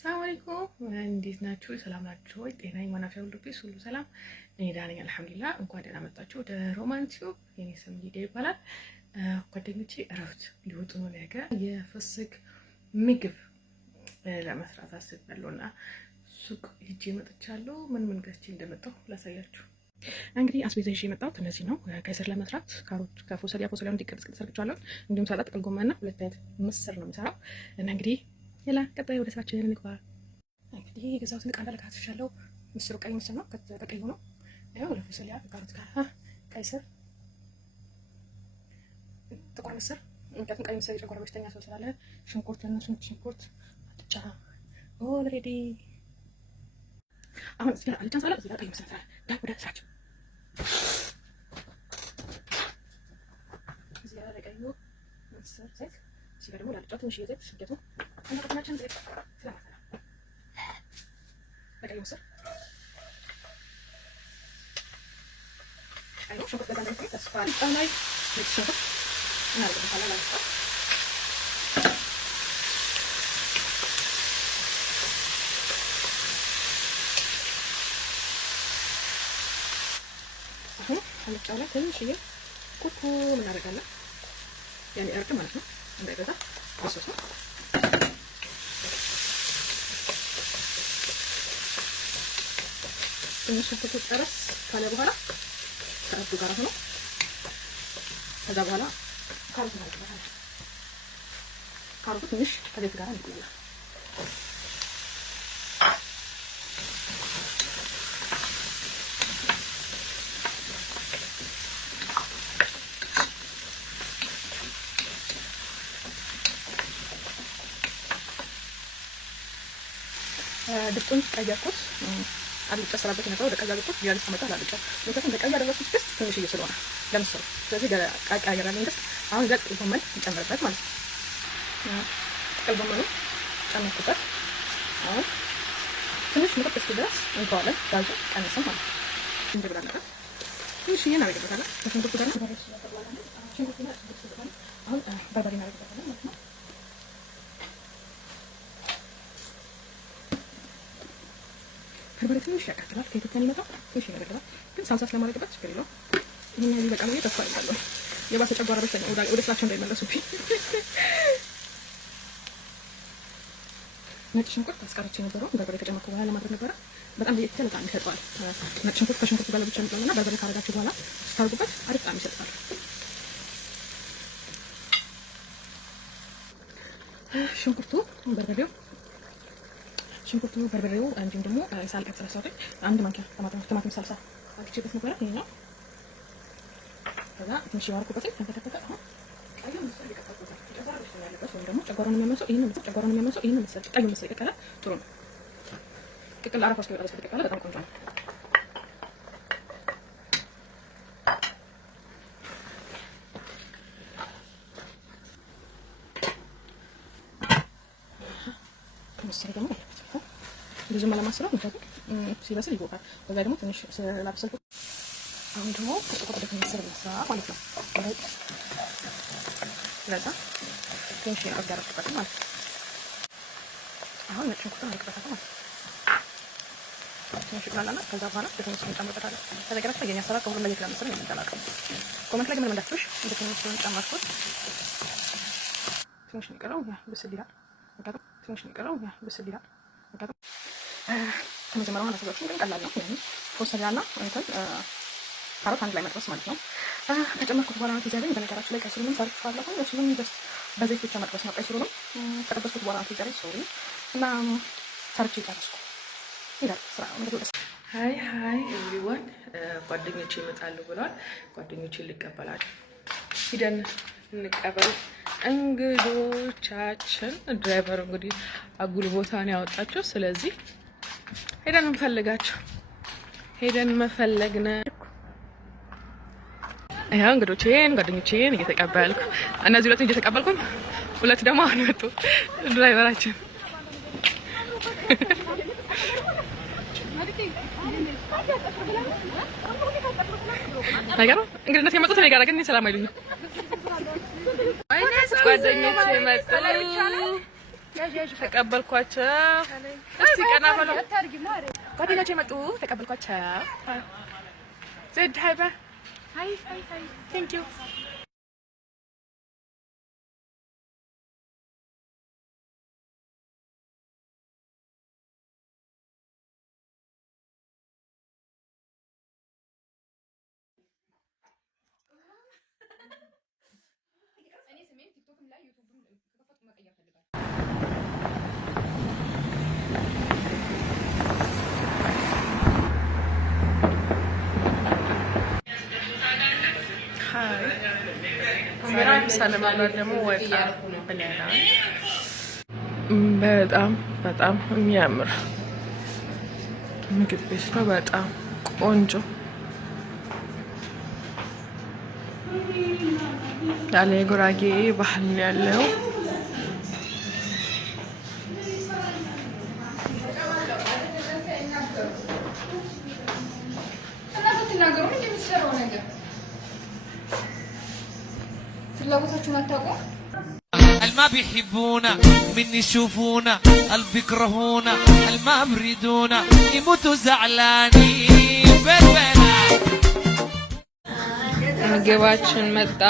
ሰላም አለይኩም እንዴት ናችሁ? ሰላም ናችሁ ወይ? ጤናዬ ማናፈው ሁሉ ሰላም እኔ ደህና ነኝ አልሐምዱሊላህ። እንኳን ደህና መጣችሁ ወደ ሮማን ቲዩብ። የኔ ስም ሊዲያ ይባላል። ጓደኞቼ እረፍት ሊወጡ ነው። ነገ የፍስክ ምግብ ለመስራት አስቤያለሁና ሱቅ ሂጄ መጥቻለሁ። ምን ገዝቼ እንደመጣሁ ላሳያችሁ። እንግዲህ አስቤዛ ይዤ የመጣሁት እነዚህ ነው። ከስር ለመስራት ካሮት ከፎሰሊያ እንዲቀጥቅጥ ሰርቻለሁ። እንዲሁም ሰላጣ፣ ጥቅል ጎመንና ሁለት አይነት ምስር ነው የምሰራው እና እንግዲህ ሌላ ቀጣይ ወደ ስራችን እንግባ። እንግዲህ የገዛሁትን ዕቃ እንዳለካትሻለሁ። ምስሩ ቀይ ምስር ነው፣ ከቀዩ ነው። ያው ለፎሰሊያ ካሮት ጋር ቀይ ስር፣ ጥቁር ምስር፣ ምክንያቱም ቀይ ምስር የጨጓራ በሽተኛ ሰው ስላለ፣ ሽንኩርት ለእነሱ ሽንኩርት፣ አልጫ ኦልሬዲ። አሁን እዚህ ጋር አልጫን ሳላ እዚህ ጋር ቀይ ምስር ሳላ ዳግ ወደ ስራችን። እዚህ ጋር ለቀዩ ምስር ዘይት፣ እዚህ ጋር ደግሞ ለአልጫ ትንሽ ዘይት ስንቄቱ አንዳችን ዘይት ስለማሰራ ለቀዩ ምስር አይኖ ሽንኩርት በዛ ላይ ተስፋ ላይ ነጭ ሽንኩርት እናደርግበታለን ማለት ነው። አሁን አልጫው ላይ ትንሽዬ ኩርኩም እናደርጋለን። ያኔ እርድ ማለት ነው እንዳይበዛ በሶስ ነው። ትንሽ ከተጨረስ ካለ በኋላ ከእርዱ ጋር ሆኖ ከዛ በኋላ ካሮት እናደርግበታለን። ካሮቱ ትንሽ ከዘይት ጋር እንዲቆይ ድስቱን ቀየርኩት። አልጫ ሰራበት ነው። ወደ ቀይ አድርጎት ያልኩት መጣል አልጫ ምክንያቱም በቀይ አደረኩት ድስት ትንሽ ስለሆነ ለምሳሌ ስለዚህ ቀይ ያደረግን ድስት አሁን ጥቅል ጎመን እንጨምርበት ማለት ነው። ጥቅል ጎመኑ ጨመርኩበት። አሁን ትንሽ ምጥጥ እስኪደርስ እንተዋለን። ጋዙ ቀንሰን ማለት ነው። እንጀራ ነገር ትንሽ እናደርግበታለን። ከሽንኩርቱ ጋር አሁን በርበሬ እናደርግበታለን ማለት ነው። በርበሬ ትንሽ ያቃጥላል። ከኢትዮጵያ የሚመጣው ትንሽ ያቃጥላል፣ ግን ሳልሳ ስለማድረግበት ችግር የለውም። ይሄን ያህል በቃ ነው። ተስፋ አደርጋለሁ የባሰ ጨጓራ በሽተኛ ወደ ስራቸው እንዳይመለሱብኝ። ነጭ ሽንኩርት አስቀርቼ ነበረው በርበሬ ከጨመርኩ በኋላ ለማድረግ ነበረ። በጣም ለየት ያለ ጣዕም ይሰጠዋል። ነጭ ሽንኩርት ከሽንኩርቱ ጋር ብቻ እንጥለውና በርበሬ ካረጋችሁ በኋላ ስታርጉበት አሪፍ ጣዕም ይሰጣል። ሽንኩርቱ በርበሬው እንዲሁም ደግሞ ሳልቀት ስለሰራሁት አንድ ማንኪያ ቲማቲም ሳልሳ አድርጌበት ነበረ። ይሄኛው ከዛ ትንሽ ያወርኩበት ከተከተከ አሁን ቀዩ ምስር እየቀቀልኩት ጨጓራ በሽተኛ ያለበት ወይም ደግሞ ጨጓራውን የሚያመሰው ይሄንን ምስር ቀዩ ምስር ይቀቀላል። ጥሩ ነው። ቅቅል አረፋ እስኪወጣ ድረስ ከተቀቀለ በጣም ቆንጆ ነው። ምስር ደግሞ ብዙ ማለማስለው ምክንያቱም ሲበስል ይቦካል። በዛ ደግሞ ትንሽ ስላበሰልኩ አሁን ደግሞ ተቆጥቆጥ ምስር መስራ ማለት ነው። ለዛ ትንሽ ያጋራችሁበት ማለት ነው። አሁን ነጭ ሽንኩርት አድርግበታለሁ ማለት ነው። ትንሽ ይብላላና ከዛ በኋላ ትንሽ እንጨምርበታለን። ተዘጋጅቶ የኛ ሰራ ከሁሉም ለየት ለምስር ነው የምንጠላቀው። ኮመንት ላይ ምንም እንዳትሽ እንደ ትንሽ ጨመርኩት። ትንሽ ንቀረው ብስል ይላል። ትንሽ ንቀረው ብስል ይላል። ከመጀመሪያው አላሰባችሁም፣ ግን ቀላል ነው። ያኔ ፎሰሊያና እንትን ካሮት አንድ ላይ መጥበስ ማለት ነው። ከጨመርኩት በኋላ ነው ትዛለኝ። በነገራችሁ ላይ ቀይ ስሩንም ሰርቻለሁ። እሱንም በዘይት ብቻ መጥበስ ነው። ቀይ ስሩንም ከጠበስኩት በኋላ ነው ትዛለኝ። ሶሪ እና ሰርቼ ጨረስኩ ይላል ስራ ነው። ሃይ ኤቭሪዋን፣ ጓደኞቼ ይመጣሉ ብለዋል። ጓደኞቼ ልቀበላቸው ሂደን እንቀበል እንግዶቻችን። ድራይቨር እንግዲህ አጉል ቦታ ነው ያወጣቸው። ስለዚህ ሄደን እንፈልጋቸው። ሄደን መፈለግ ነው። ይሄው እንግዶቼን ጓደኞቼን እየተቀበልኩ እነዚህ ሁለቱን እየተቀበልኩኝ፣ ሁለት ደግሞ አሁን መጡ። ድራይቨራችን ነገሩ እንግዲህ የመጡት እኔ ጋር ግን ሰላም አይሉኝም። ጓደኞቼ መጡ። ተቀበልኳቸው። እስቲ ቀና በለው ጓደኞቼ መጡ። ተቀበልኳቸው። ዜድ ሃይባ ሃይ ቴንክ ዩ ሰለማላ ደግሞ ወጣ ብለናል። በጣም የሚያምር ምግብ ቤት ነው። በጣም ቆንጆ ያለ የጉራጌ ባህል ነው ያለው። الما بيحبونا من يشوفونا قلب بيكرهونا الما بريدونا يموتوا زعلانين بالبلا ምግባችን መጣ።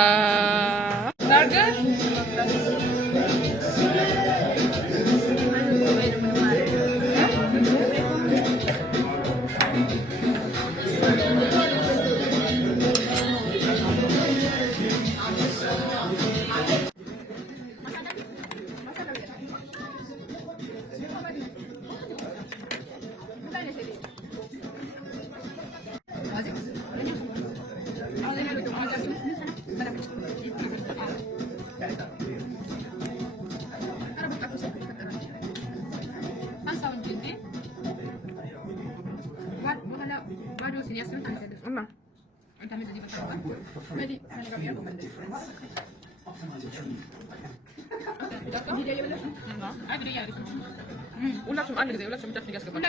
ሁላችሁም አንድ ጊዜ ሁላችሁም እጃችሁን እያስገባችሁ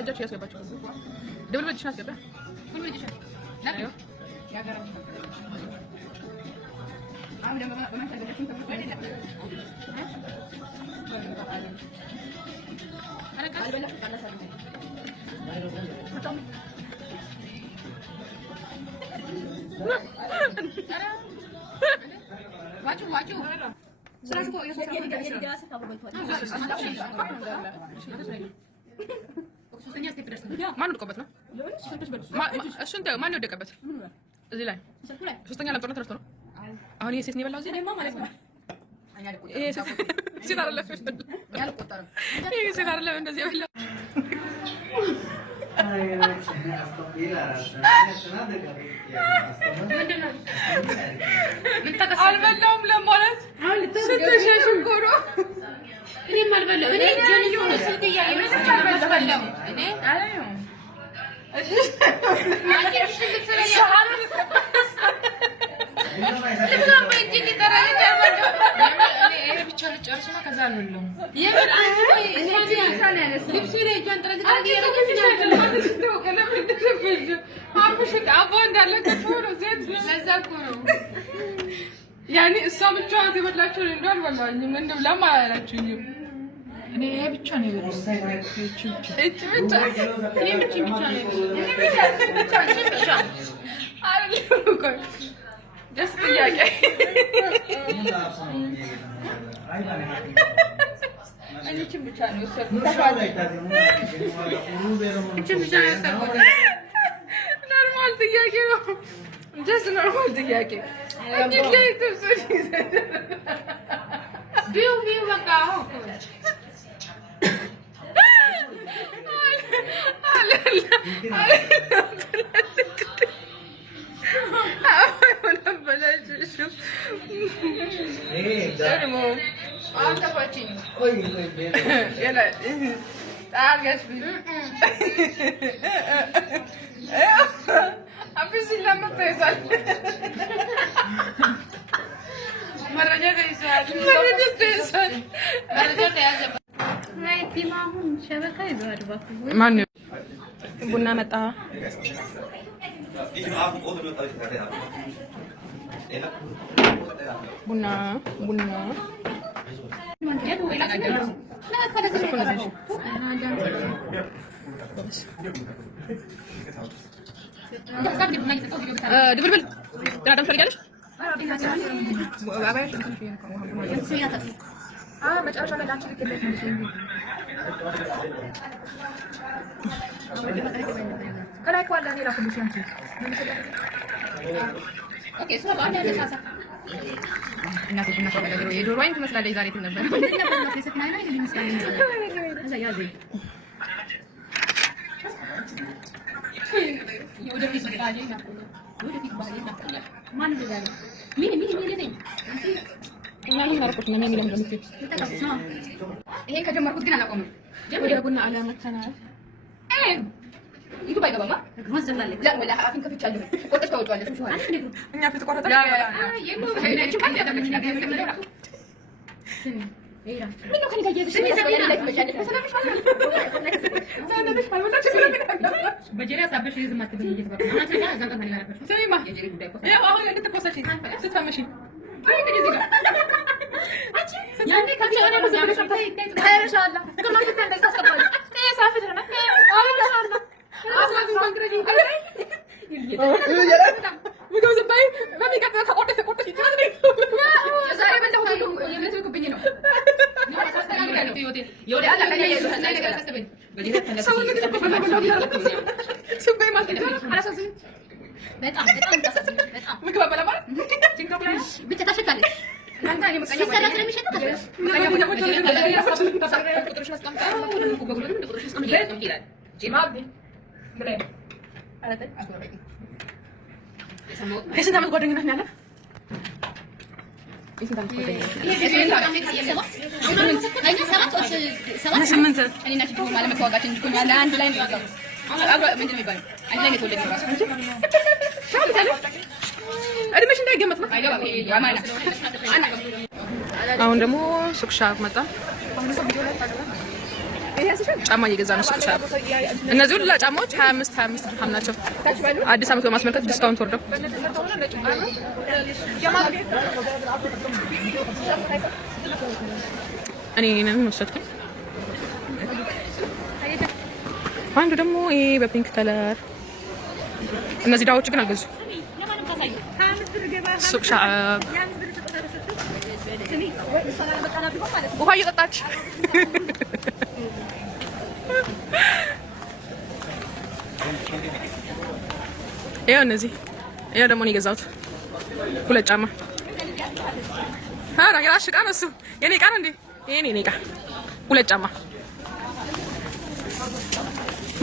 እጃችሁን እያስገባችሁ ደብል እጅሽን አስገባ። ማን ወደቀበት ነው? እሱን ማን ወደቀበት? እዚህ ላይ ሶስተኛ ዓለም ጦርነት ተረስቶ ነው። አሁን ይሄ ሴት ነው የበላው። እዚህ ላይ ማለት ነው። ይሄ ሴት አይደለም ይሄ ሴት አይደለም እንደዚህ የበላው። አልበላውም ለማለት ስትሸሽኮሮ እኔም አልበላው። እኔ ጀንዩ ነው ስልክ እያየሁ አልበላው። እኔ አላየው ያኔ እሷ ብቻዋን የበላቸው እንደው አልበላኝም። እንደው ለማላላችሁኝም እኔ ብቻ ነው የበላሁት። እቺ ብቻ እኔ ብቻ ነው አይደለም። ደስ ጥያቄ እቺ ብቻ ነው የወሰድኩት። እቺ ብቻ ነው የወሰድኩት። ኖርማል ጥያቄ ነው። ደስ ኖርማል ጥያቄ ቢው በቃ ማነው ቡና መጣ? ቡና ድብልብል ቅናዳም ትፈልጊያለሽ? መጨረሻ ላይ ላንቺ ልክለት ነው። ከላይ እኮ አለ እኔ ላኩልሽ አንቺ ኦኬ እሱ ነው አንዴ ለሳሳ እናቴ ቡና ፈቀደ የዶሮ አይን ትመስላለች ዛሬ ትል ነበር ይሄን ከጀመርኩት ግን አላቆምም። ወደ ቡና አላመተናል ዩቱብ አይገባማ ማዘናለች ላ ወላ አፍን ከፍቻለሁ ቆርጠሽ ታወጪዋለሽ ሹሃ እኛ ፍት ቆርጠሽ ላ ምን ነው ከኔ ጋር ያዘሽ ላይ ትመጫለሽ ሰላምሽ በጀሪያ ሳበሽ ዝም አትበይ እየተባለ ማለት ነው ዛጋ ማለት ነው ሰሚማ የጀሪ ጉዳይ እኮ ያው አሁን እንድትቆሰጪ ስትፈምሺ አይ እንደዚህ ጋር አቺ ያኔ ካቻና ነው ዘመን ሰፋይ ኢንሻአላ ከማን ተንደስ ታስቀባለሽ ሳፍት ነው አላህ አስላም ባንክረጂ ምግብ ዝባይ በሚቀጥለው ተቆርጠሽ ይችላል ዛሬ በለው ሁሉ የምትልኩብኝ ነው يودي أنا خليني أقول لك أنا قاعد أستبين بدي سبي ما كده على أساس بتأم مكبر بلا مرة بتتشتغل ما أنت اللي مكاني سنة ترى مش هتتشتغل مكاني بقول لك مش مسكم كارم وبقول لك مش مسكم كيران جماعة بريم على ده أقول لك إيش أنت عم تقولين هنا إيش أنت عم تقولين أنا سمنت أنا نشوفهم على متوقعات نكون على عند لاين بالضبط أقرأ من دمي باي عند لاين يقول لك خلاص شو بتعمل أنا مش نداق جمت ما أيوة يا مانا أنا دمو سوق شاب متى ጫማ እየገዛ ነው ሱቅ ሻብ እነዚህ ሁሉ ጫማዎች 25 ድርሃም ናቸው። አዲስ አመት በማስመልከት ዲስካውንት ወርደው እኔ ነኝ ወሰድኩኝ። አንዱ ደግሞ ይሄ በፒንክ ከለር እነዚህ ዳዎች ግን አልገዙ ሱቅ ሻብ ውሃ እየጠጣች ያው እነዚህ ያው ደግሞ ነው የገዛሁት ሁለት ጫማ አራ የራስሽ ዕቃ ነው እሱ የኔ ዕቃ ነው እንዴ የኔ ዕቃ ሁለት ጫማ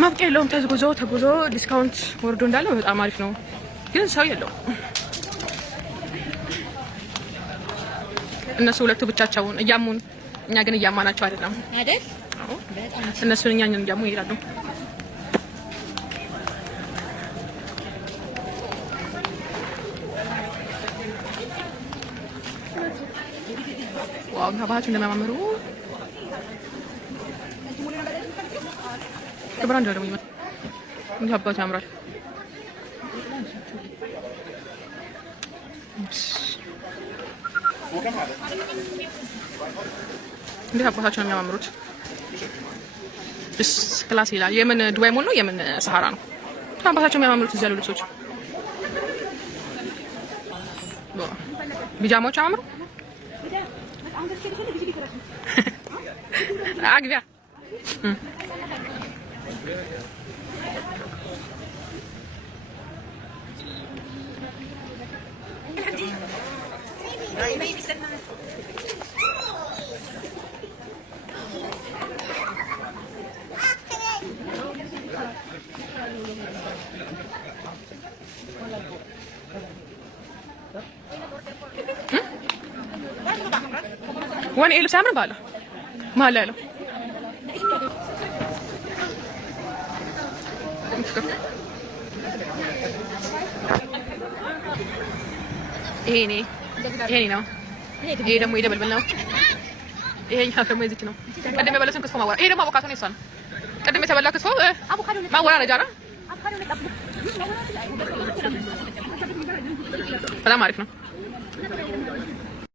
ማብቂያ የለውም ተጉዞ ዲስካውንት ወርዶ እንዳለ በጣም አሪፍ ነው ግን ሰው የለውም እነሱ ሁለቱ ብቻቸውን እያሙን እኛ ግን እያማናቸው አይደለም አይደል እነሱን እኛን እያሙ ይሄዳሉ ዋው ታባቱ እንደማማሩ ከብራንድ ደግሞ ይመጣ ምን አባቱ ያምራል እንዴ አባታቸው ነው የሚያማምሩት ክላስ ይላል የምን ዱባይ ሞል ነው የምን ሰሃራ ነው አባታቸው የሚያማምሩት እዚህ ያሉ ልብሶች ቢጃማዎች አማምሩ አግቢያ وانا ايه اللي بسامر باله ما لا له هيني ነው ይሄ ደግሞ ይደበልበል ነው ይሄኛው ደግሞ እዚህ ነው ቀደም የበለቱን ክትፎ ማወራ ይሄ ደግሞ አቮካዶ ነው ይሳል ቀደም የተበላ ክትፎ ማወራ ረጃራ በጣም አሪፍ ነው